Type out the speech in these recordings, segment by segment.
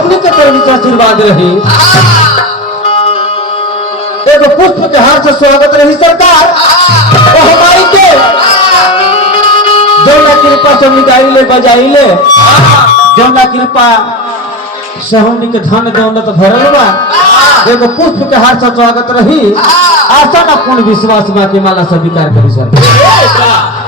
हमने के प्रेमी का आशीर्वाद रही। एक पुष्प के हाथ से स्वागत रही सरकार। तो हमारी के जौना कृपा से मिटाई ले बजाई ले, जौना कृपा से हमने के धन दौलत भरल बा। एक पुष्प के हाथ से स्वागत रही। आशा ना पूर्ण विश्वास बा की माला स्वीकार करी सरकार।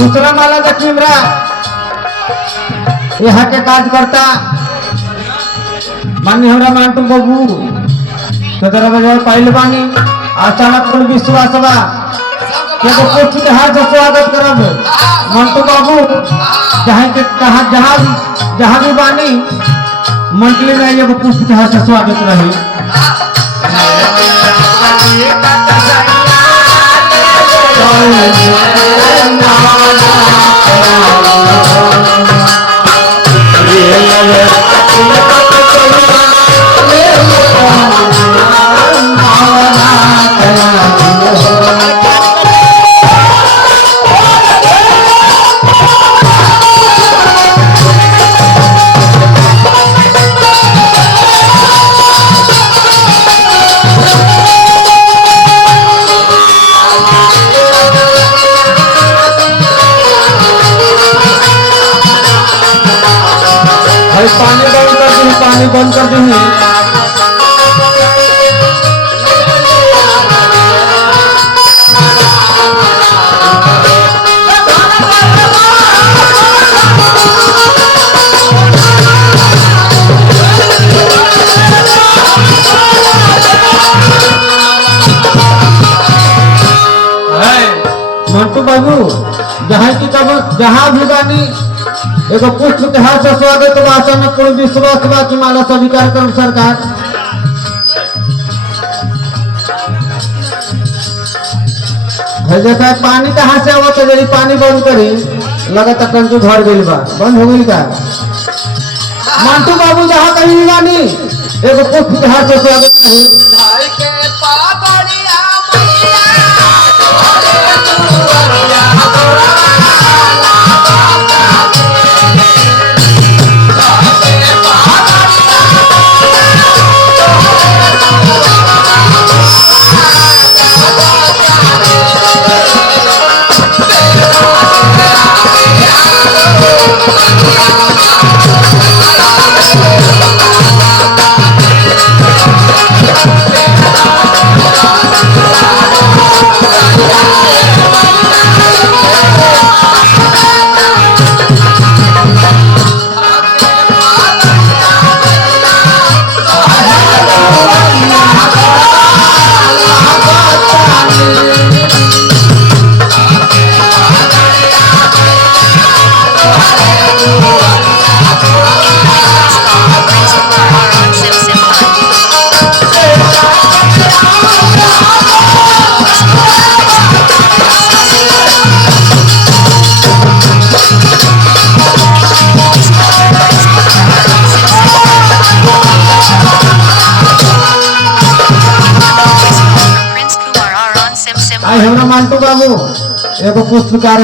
दूसरा माला देखिए यहाँ के कार्यकर्ता मान्य हमरा मांटू बाबू तो तरह बजाय पहले बानी अचानक पूर्ण विश्वास बा के तो पुष्प के हाथ से स्वागत करब मंटू बाबू जहाँ भी बानी मंडली में एगो पुष्प के हाथ से स्वागत रही। पानी बंद कर देंगे। मंटू बाबू जहाँ भी बानी एगो पुष्प के हाथ से स्वागत आशा में पूर्ण विश्वास बा की माला स्वीकार करूं सरकार। देखा पानी कहाँ से आवत है, पानी बंद करी लगता टंकी भर गई बा, बंद हो गई का। मंटू बाबू जहाँ कहीं बानी एगो पुष्प के हाथ से स्वागत नहीं। आई हमरा मंटू बाबू एगो पुष्पकार